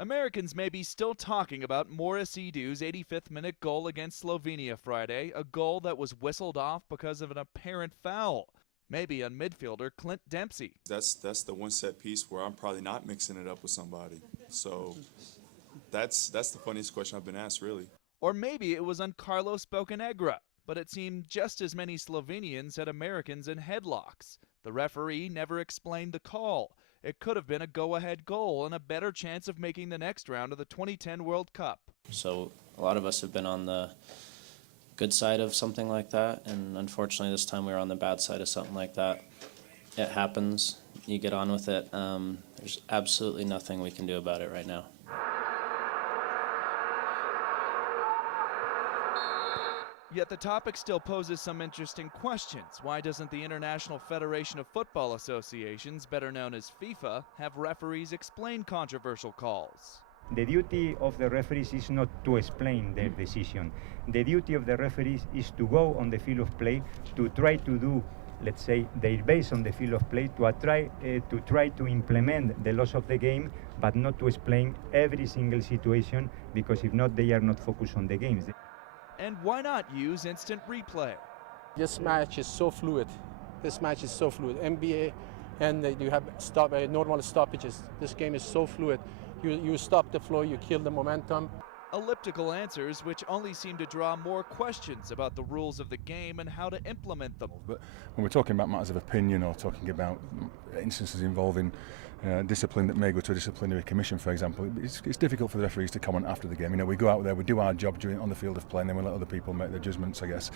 Americans may be still talking about Maurice EDU'S 85th minute goal against Slovenia Friday, a goal that was whistled off because of an apparent foul. Maybe on midfielder Clint Dempsey. That's the one set piece where I'm probably not mixing it up with somebody. So that's the funniest question I've been asked, really. Or maybe it was on Carlos Bocanegra, but it seemed just as many Slovenians had Americans in headlocks. The referee never explained the call. It could have been a go-ahead goal and a better chance of making the next round of the 2010 World Cup. So a lot of us have been on the good side of something like that, and unfortunately this time we were on the bad side of something like that. It happens. You get on with it. There's absolutely nothing we can do about it right now. Yet the topic still poses some interesting questions. Why doesn't the International Federation of Football Associations, better known as FIFA, have referees explain controversial calls? The duty of the referees is not to explain their decision. The duty of the referees is to go on the field of play, to try to do, let's say, their base on the field of play, to try to implement the laws of the game, but not to explain every single situation, because if not, they are not focused on the games. And why not use instant replay? This match is so fluid. This match is so fluid. NBA, and you have normal stoppages. This game is so fluid. You stop the flow, you kill the momentum. Elliptical answers which only seem to draw more questions about the rules of the game and how to implement them. But when we're talking about matters of opinion or talking about instances involving discipline that may go to a disciplinary commission, for example, it's difficult for the referees to comment after the game. You know, we go out there, we do our job on the field of play, and then we let other people make their judgments, I guess.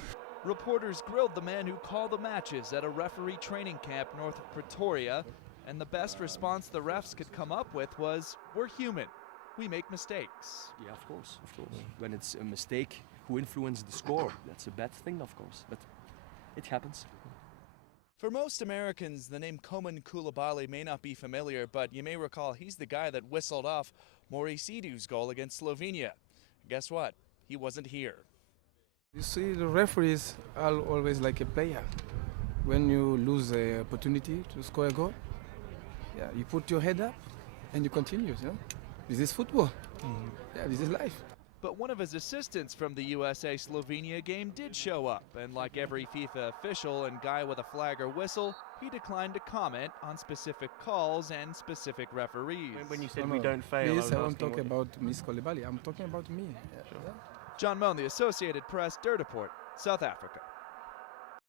Reporters grilled the man who called the matches at a referee training camp north of Pretoria, and the best response the refs could come up with was, "We're human. We make mistakes." Yeah, of course, of course. When it's a mistake who influenced the score, that's a bad thing, of course, but it happens. For most Americans, the name Komen Koulibaly may not be familiar, but you may recall he's the guy that whistled off Maurice EDU'S goal against Slovenia. Guess what? He wasn't here. You see, the referees are always like a player. When you lose the opportunity to score a goal, yeah, you put your head up and you continue. You know? This is football. Yeah, this is life. But one of his assistants from the USA-Slovenia game did show up, and like every FIFA official and guy with a flag or whistle, he declined to comment on specific calls and specific referees. When you said we don't fail, Please, I won't talk about Miss Koulibaly. I'm talking about me. John Mone, The Associated Press, Der Deport, South Africa.